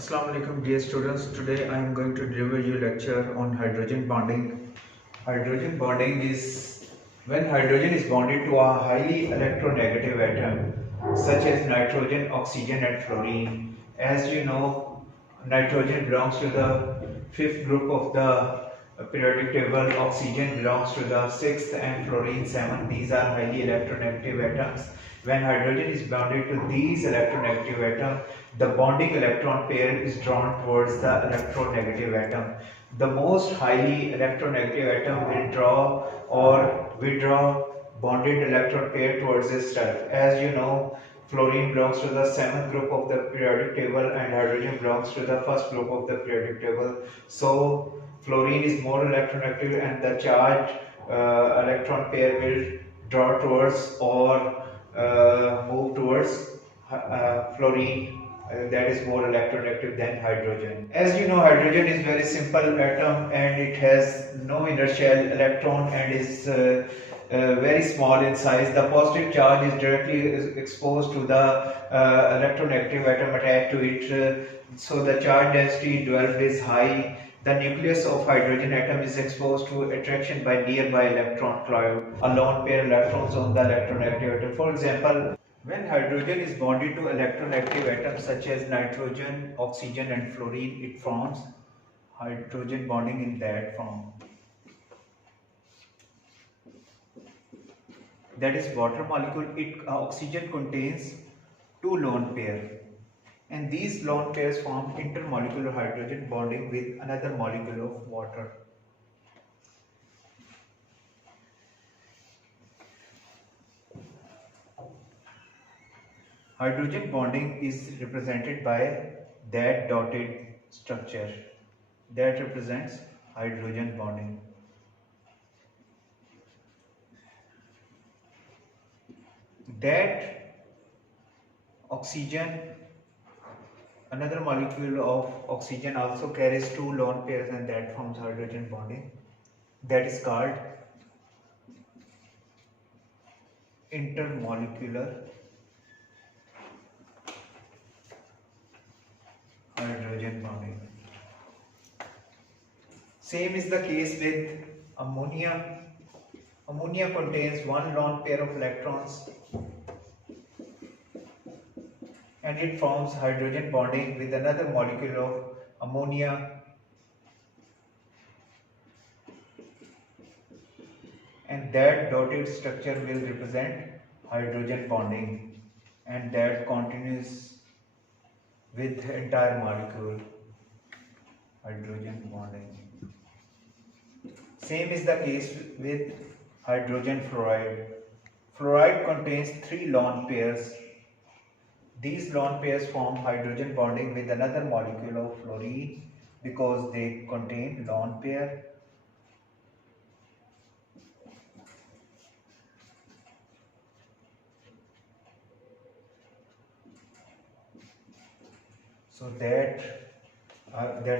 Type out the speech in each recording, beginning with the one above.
Assalamu alaikum dear students. Today I am going to deliver you lecture on hydrogen bonding. Hydrogen bonding is when hydrogen is bonded to a highly electronegative atom such as nitrogen, oxygen and fluorine. As you know, nitrogen belongs to the fifth group of the periodic table, oxygen belongs to the sixth and fluorine 7. These are highly electronegative atoms. When hydrogen is bonded to these electronegative atoms, the bonding electron pair is drawn towards the electronegative atom. The most highly electronegative atom will draw or withdraw bonded electron pair towards itself. As you know, fluorine belongs to the seventh group of the periodic table and hydrogen belongs to the first group of the periodic table. So fluorine is more electronegative and the charged electron pair will draw towards or move towards fluorine that is more electronegative than hydrogen. As you know, hydrogen is very simple atom and it has no inner shell electron and is very small in size. The positive charge is directly exposed to the electronegative atom attached to it, so the charge density developed is high. The nucleus of hydrogen atom is exposed to attraction by nearby electron cloud, a lone pair electrons on the electronegative atom. For example, when hydrogen is bonded to electronegative atoms such as nitrogen, oxygen and fluorine, it forms hydrogen bonding in that form. That is water molecule. Oxygen contains two lone pair and these lone pairs form intermolecular hydrogen bonding with another molecule of water. Hydrogen bonding is represented by that dotted structure that represents hydrogen bonding. That oxygen, another molecule of oxygen also carries two lone pairs and that forms hydrogen bonding. That is called intermolecular hydrogen bonding. Same is the case with ammonia. Ammonia contains one lone pair of electrons and it forms hydrogen bonding with another molecule of ammonia, and that dotted structure will represent hydrogen bonding and that continues with the entire molecule hydrogen bonding. Same is the case with hydrogen fluoride. Fluoride contains three lone pairs. These lone pairs form hydrogen bonding with another molecule of fluorine because they contain lone pair. So that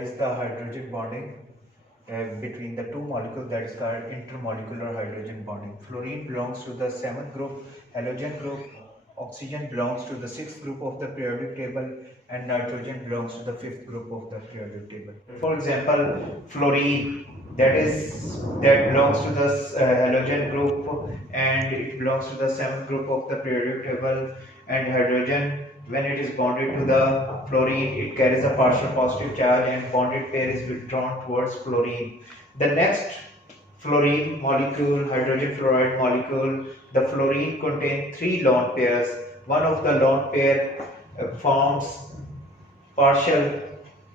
is the hydrogen bonding between the two molecules, that is called intermolecular hydrogen bonding. Fluorine belongs to the seventh group, halogen group, oxygen belongs to the sixth group of the periodic table and nitrogen belongs to the fifth group of the periodic table. For example, fluorine that belongs to the halogen group and it belongs to the seventh group of the periodic table, and hydrogen, when it is bonded to the fluorine, it carries a partial positive charge and bonded pair is withdrawn towards fluorine. The next fluorine molecule, hydrogen fluoride molecule, the fluorine contains three lone pairs. One of the lone pair forms partial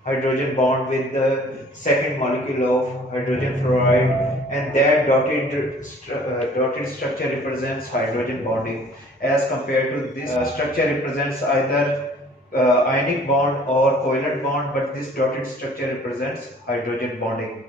hydrogen bond with the second molecule of hydrogen fluoride, and that dotted structure represents hydrogen bonding, as compared to this structure represents either ionic bond or covalent bond, but this dotted structure represents hydrogen bonding.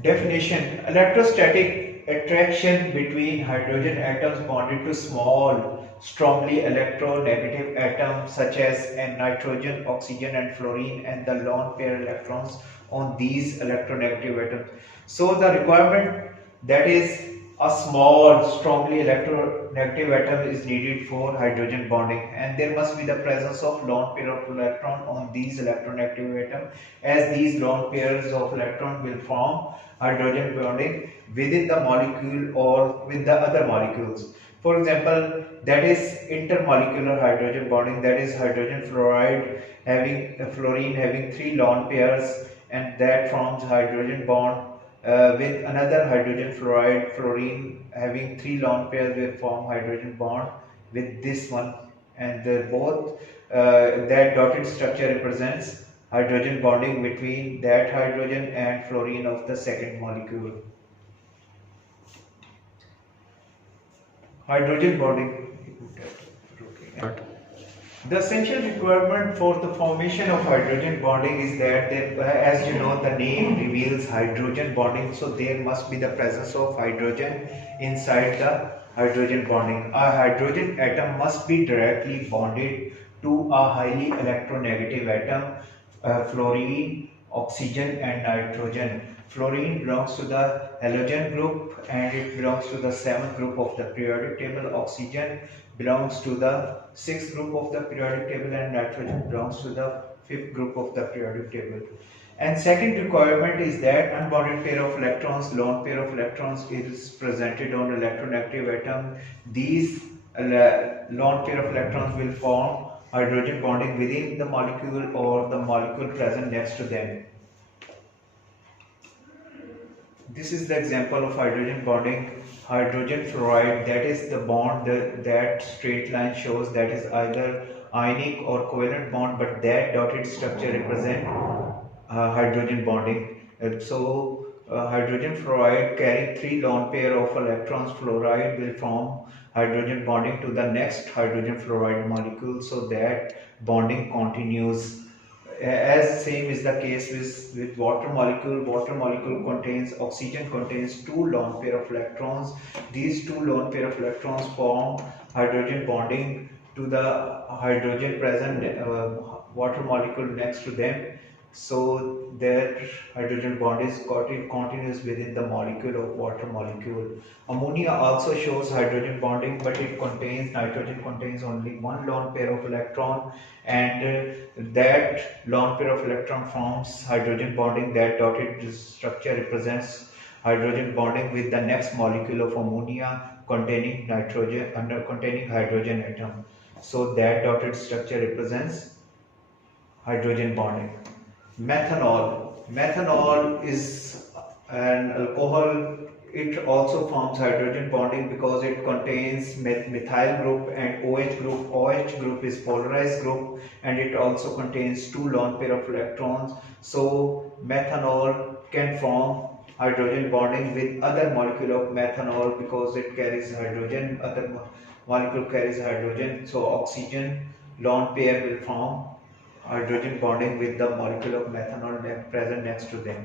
Definition: electrostatic attraction between hydrogen atoms bonded to small, strongly electronegative atoms such as nitrogen, oxygen and fluorine and the lone pair electrons on these electronegative atoms. So the requirement, that is a small, strongly electronegative atom is needed for hydrogen bonding, and there must be the presence of lone pair of electron on these electronegative atom, as these lone pairs of electron will form hydrogen bonding within the molecule or with the other molecules. For example, that is intermolecular hydrogen bonding, that is hydrogen fluoride having fluorine having three lone pairs, and that forms hydrogen bond with another hydrogen fluoride, fluorine having three lone pairs will form hydrogen bond with this one, and both that dotted structure represents hydrogen bonding between that hydrogen and fluorine of the second molecule. Hydrogen bonding. The essential requirement for the formation of hydrogen bonding is that as you know, the name reveals hydrogen bonding, so there must be the presence of hydrogen inside the hydrogen bonding. A hydrogen atom must be directly bonded to a highly electronegative atom, fluorine, oxygen and nitrogen. Fluorine belongs to the halogen group and it belongs to the 7th group of the periodic table. Oxygen belongs to the 6th group of the periodic table, and nitrogen belongs to the 5th group of the periodic table. And second requirement is that unbonded pair of electrons, lone pair of electrons is presented on electronegative atom. These lone pair of electrons will form hydrogen bonding within the molecule or the molecule present next to them. This is the example of hydrogen bonding. Hydrogen fluoride, that is the bond that straight line shows, that is either ionic or covalent bond, but that dotted structure represent hydrogen bonding. Hydrogen fluoride carrying three lone pair of electrons, fluoride will form hydrogen bonding to the next hydrogen fluoride molecule, so that bonding continues. As same is the case with water molecule. Water molecule contains oxygen, contains two lone pair of electrons. These two lone pair of electrons form hydrogen bonding to the hydrogen present water molecule next to them, so that hydrogen bond is continuous within the molecule of water molecule. Ammonia also shows hydrogen bonding, but it contains nitrogen contains only one lone pair of electron, and that lone pair of electron forms hydrogen bonding. That dotted structure represents hydrogen bonding with the next molecule of ammonia containing containing hydrogen atom. So that dotted structure represents hydrogen bonding. Methanol. Methanol is an alcohol. It also forms hydrogen bonding because it contains methyl group and OH group. OH group is polarized group, and it also contains two lone pair of electrons. So methanol can form hydrogen bonding with other molecule of methanol because it carries hydrogen. Other molecule carries hydrogen. So oxygen lone pair will form hydrogen bonding with the molecule of methanol present next to them.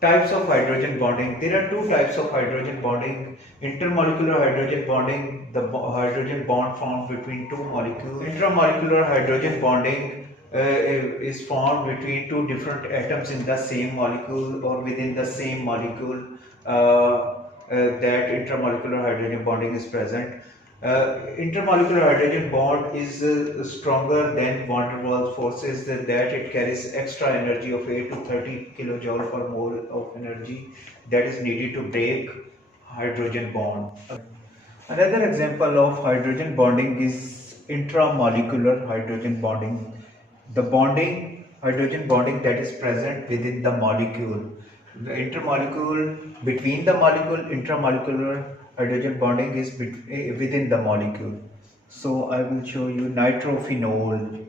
Types of hydrogen bonding. There are two types of hydrogen bonding. Intermolecular hydrogen bonding, the hydrogen bond formed between two molecules. Intramolecular hydrogen bonding is formed between two different atoms in the same molecule or within the same molecule. That intramolecular hydrogen bonding is present. Intermolecular hydrogen bond is stronger than van der Waals forces, that it carries extra energy of 8 to 30 kilojoule per mole of energy that is needed to break hydrogen bond. Another example of hydrogen bonding is intramolecular hydrogen bonding. The hydrogen bonding that is present within the molecule. The intermolecule between the molecule, intramolecular hydrogen bonding is within the molecule. So I will show you nitrophenol.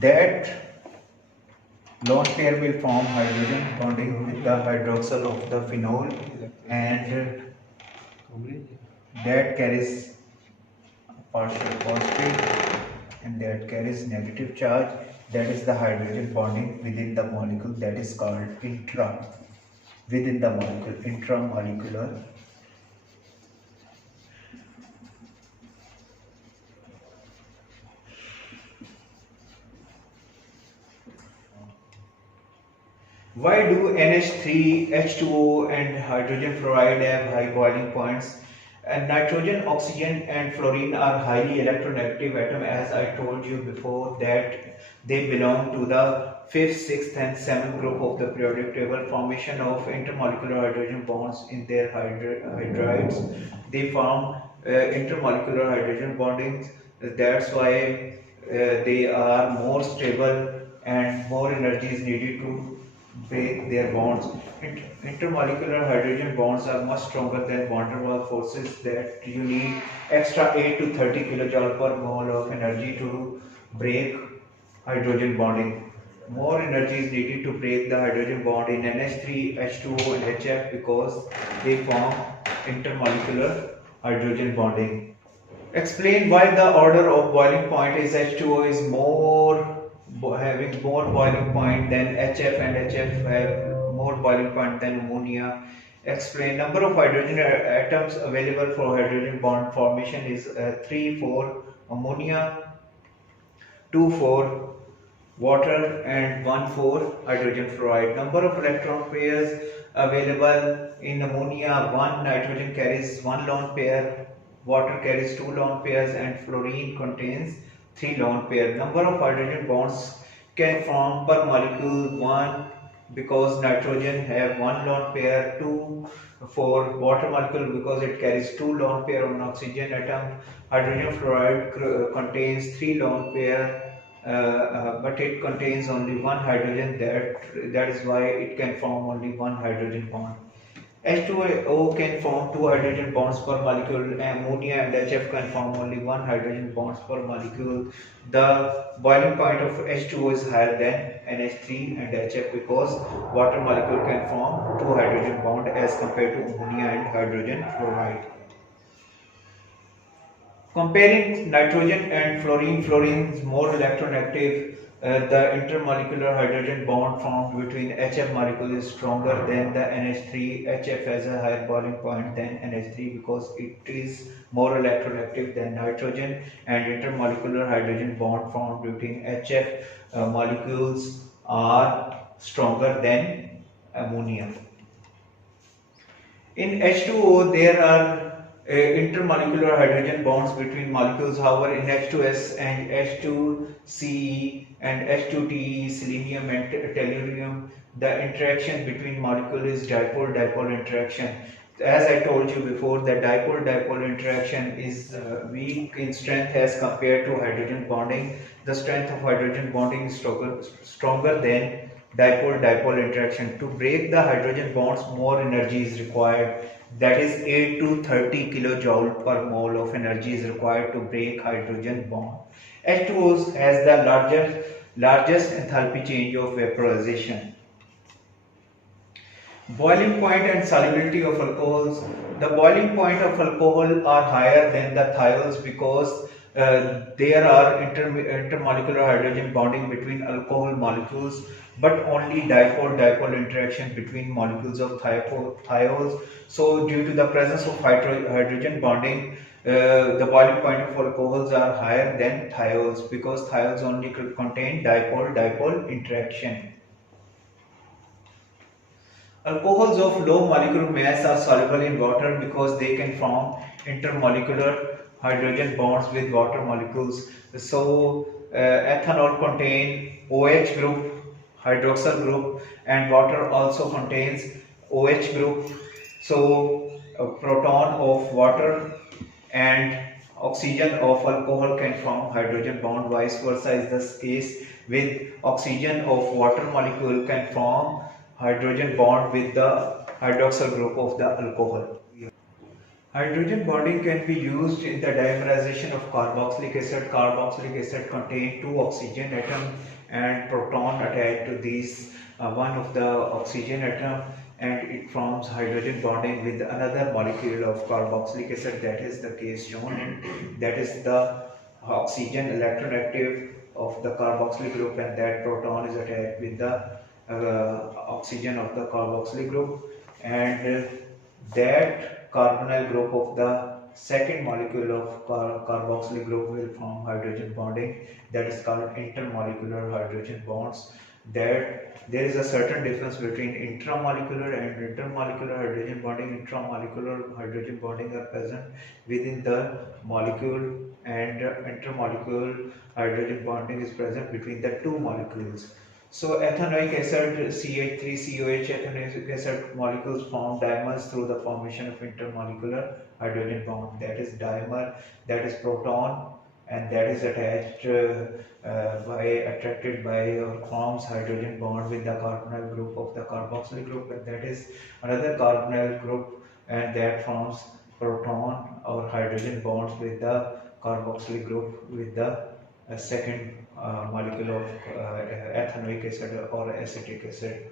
That lone pair will form hydrogen bonding with the hydroxyl of the phenol, and that carries partial positive and that carries negative charge. That is the hydrogen bonding within the molecule, that is called within the molecule, intramolecular Why do NH3, H2O and hydrogen fluoride have high boiling points? And nitrogen, oxygen and fluorine are highly electronegative atoms, as I told you before that they belong to the 5th, 6th and 7th group of the periodic table. Formation of intermolecular hydrogen bonds in their hydrides. They form intermolecular hydrogen bondings. That's why they are more stable and more energy is needed to break their bonds. Intermolecular hydrogen bonds are much stronger than van der Waals forces that you need extra 8 to 30 kilojoule per mole of energy to break hydrogen bonding. More energy is needed to break the hydrogen bond in NH3, H2O and HF because they form intermolecular hydrogen bonding. Explain why the order of boiling point is H2O is having more boiling point than HF and HF have more boiling point than ammonia. Explain number of hydrogen atoms available for hydrogen bond formation is 3 for ammonia, 2 for water and 1 for hydrogen fluoride. Number of electron pairs available in ammonia: 1 nitrogen carries 1 lone pair, water carries 2 lone pairs and fluorine contains 3 lone pairs. Number of hydrogen bonds can form per molecule: 1 because nitrogen have 1 lone pair, 2 for water molecule because it carries 2 lone pair on oxygen atom. Hydrogen fluoride contains 3 lone pair, but it contains only one hydrogen. That is why it can form only one hydrogen bond. H2O can form two hydrogen bonds per molecule. Ammonia and HF can form only one hydrogen bonds per molecule. The boiling point of H2O is higher than NH3 and HF because water molecule can form two hydrogen bond as compared to ammonia and hydrogen fluoride. Comparing nitrogen and fluorine, fluorine is more electronegative. The intermolecular hydrogen bond formed between HF molecule is stronger than the NH3. HF has a higher boiling point than NH3 because it is more electronegative than nitrogen, and intermolecular hydrogen bond formed between HF molecules are stronger than ammonia. In H2O, there are intermolecular hydrogen bonds between molecules. However, in H2S and H2Ce and H2Te, selenium and tellurium, the interaction between molecules is dipole-dipole interaction. As I told you before, the dipole-dipole interaction is weak in strength as compared to hydrogen bonding. The strength of hydrogen bonding is stronger than dipole-dipole interaction. To break the hydrogen bonds, more energy is required. That is 8 to 30 kilojoule per mole of energy is required to break hydrogen bond. H2O has the largest enthalpy change of vaporization. Boiling point and solubility of alcohols. The boiling point of alcohol are higher than the thiols because there are intermolecular hydrogen bonding between alcohol molecules, but only dipole-dipole interaction between molecules of thiols. So due to the presence of hydrogen bonding, the boiling point of alcohols are higher than thiols because thiols only contain dipole-dipole interaction. Alcohols of low molecular mass are soluble in water because they can form intermolecular hydrogen bonds with water molecules. So, ethanol contains OH group, hydroxyl group, and water also contains OH group. So, a proton of water and oxygen of alcohol can form hydrogen bond. Vice versa is the case with oxygen of water molecule can form hydrogen bond with the hydroxyl group of the alcohol. Hydrogen bonding can be used in the dimerization of carboxylic acid. Carboxylic acid contains two oxygen atoms and proton attached to these one of the oxygen atom, and it forms hydrogen bonding with another molecule of carboxylic acid. That is the case shown in, that is the oxygen electronegative of the carboxylic group, and that proton is attached with the oxygen of the carboxylic group, and that carbonyl group of the second molecule of carboxylic group will form hydrogen bonding. That is called intermolecular hydrogen bonds. that there is a certain difference between intramolecular and intermolecular hydrogen bonding. Intramolecular hydrogen bonding are present within the molecule, and intermolecular hydrogen bonding is present between the two molecules. So ethanoic acid CH3COH ethanoic acid molecules form dimers through the formation of intermolecular hydrogen bond. That is dimer, that is proton, and that is attached by attracted by or forms hydrogen bond with the carbonyl group of the carboxyl group, and that is another carbonyl group, and that forms proton or hydrogen bonds with the carboxyl group with the second molecule of ethanoic acid or acetic acid.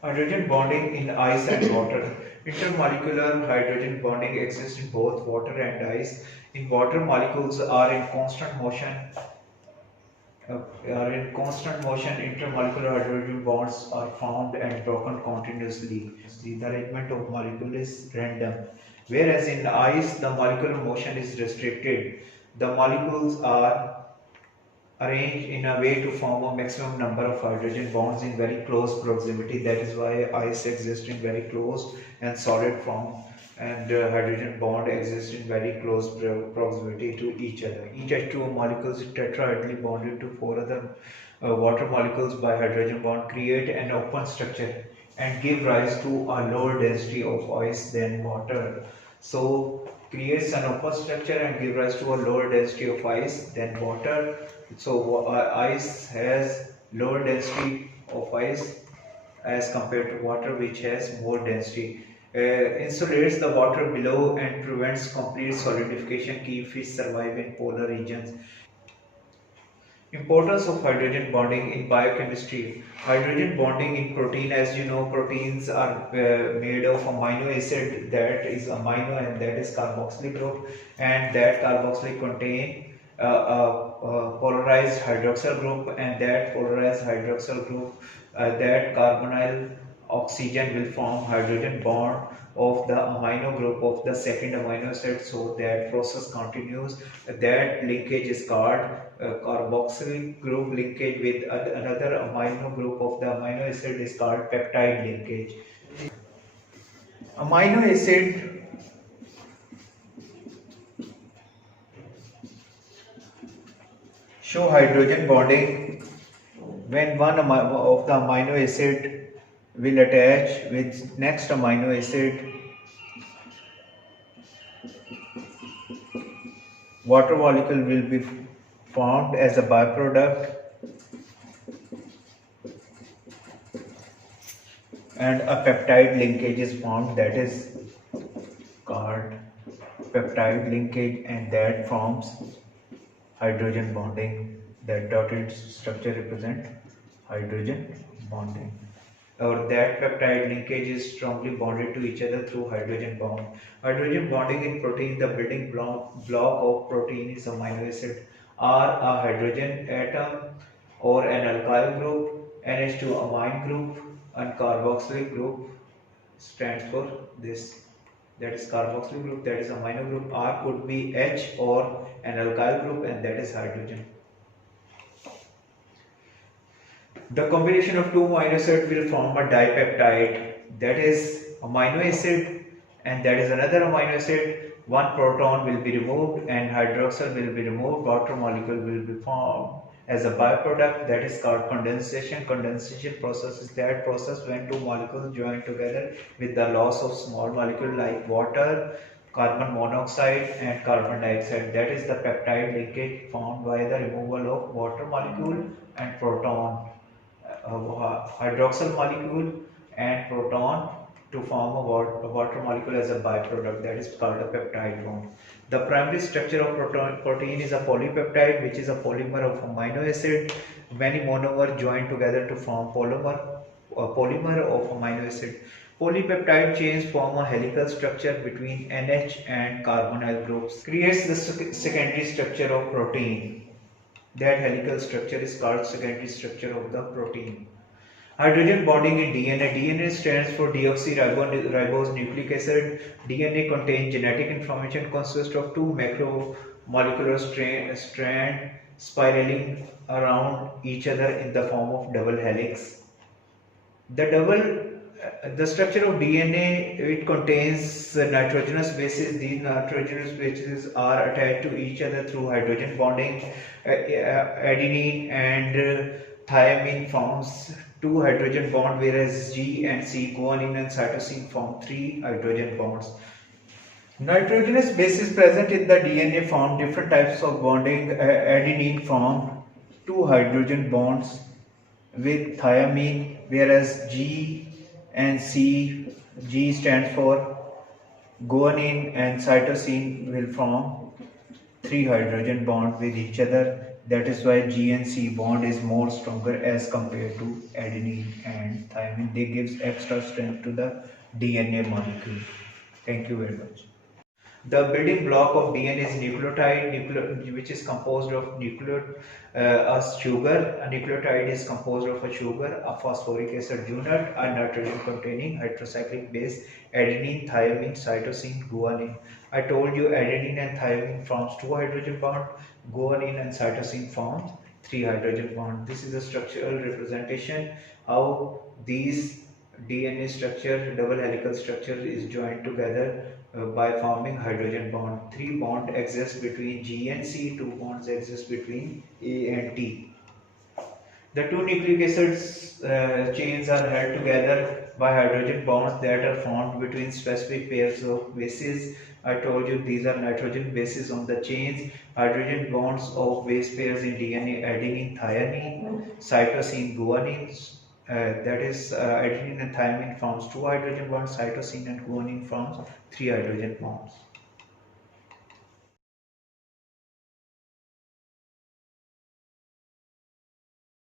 Hydrogen bonding in ice and water. Intermolecular hydrogen bonding exists in both water and ice. In water, molecules are in constant motion. Intermolecular hydrogen bonds are formed and broken continuously. The arrangement of molecule is random. Whereas in ice, the molecular motion is restricted. The molecules are arranged in a way to form a maximum number of hydrogen bonds in very close proximity. That is why ice exists in very close and solid form, and hydrogen bond exists in very close proximity to each other. Each H2O molecule is tetrahedrally bonded to four other water molecules by hydrogen bond, create an open structure and give rise to a lower density of ice than water. So creates an open structure and give rise to a lower density of ice than water. So ice has lower density of ice as compared to water, which has more density. Insulates the water below and prevents complete solidification, keep fish survive in polar regions. Importance of hydrogen bonding in biochemistry. Hydrogen bonding in protein, as you know, proteins are made of amino acid, that is amino, and that is carboxylic group, and that carboxylic contain a polarized hydroxyl group, and that polarized hydroxyl group, that carbonyl oxygen will form hydrogen bond of the amino group of the second amino acid. So that process continues. That linkage is called carboxyl group linkage with another amino group of the amino acid is called peptide linkage. Amino acid show hydrogen bonding when one of the amino acid will attach with next amino acid. Water molecule will be formed as a byproduct, and a peptide linkage is formed, that is called peptide linkage, and that forms hydrogen bonding. That dotted structure represent hydrogen bonding, or that peptide linkage is strongly bonded to each other through hydrogen bond. Hydrogen bonding in protein, the building block of protein is amino acid, or a hydrogen atom or an alkyl group, NH2 amine group, and carboxylic group stands for this. That is carboxyl group, that is amino group. R could be H or an alkyl group, and that is hydrogen. The combination of two amino acids will form a dipeptide, that is amino acid, and that is another amino acid. One proton will be removed and hydroxyl will be removed. Water molecule will be formed as a byproduct, that is called condensation. Condensation process is that process when two molecules join together with the loss of small molecule like water, carbon monoxide and carbon dioxide. That is the peptide linkage formed by the removal of water molecule and proton, hydroxyl molecule and proton to form a water molecule as a byproduct, that is called a peptide bond. The primary structure of protein is a polypeptide, which is a polymer of amino acid. Many monomers join together to form polymer of amino acid. Polypeptide chains form a helical structure between NH and carbonyl groups, creates the secondary structure of protein. That helical structure is called secondary structure of the protein. Hydrogen bonding in DNA. DNA stands for deoxyribose nucleic acid. DNA contains genetic information, consists of two macromolecular strands spiraling around each other in the form of double helix. The structure of DNA, it contains nitrogenous bases. These nitrogenous bases are attached to each other through hydrogen bonding. Adenine and thymine forms two hydrogen bonds, whereas G and C, guanine and cytosine, form three hydrogen bonds. Nitrogenous bases present in the DNA form different types of bonding. Adenine form two hydrogen bonds with thymine, whereas G and C, G stands for guanine and cytosine, will form three hydrogen bonds with each other. That is why G and C bond is more stronger as compared to adenine and thymine. They gives extra strength to the DNA molecule. Thank you very much. The building block of DNA is nucleotide, which is composed of a sugar. A nucleotide is composed of a sugar, a phosphoric acid unit, a nitrogen-containing heterocyclic base, adenine, thymine, cytosine, guanine. I told you adenine and thymine forms two hydrogen bond, guanine and cytosine forms three hydrogen bond. This is a structural representation how these DNA structure, double helical structure, is joined together by forming hydrogen bond. Three bonds exist between G and C, two bonds exist between A and T. The two nucleic acids chains are held together by hydrogen bonds that are formed between specific pairs of bases. I told you these are nitrogen bases on the chains. Hydrogen bonds of base pairs in DNA: adenine, thymine, cytosine, guanine. That is, adenine and thymine forms two hydrogen bonds, cytosine and guanine forms three hydrogen bonds.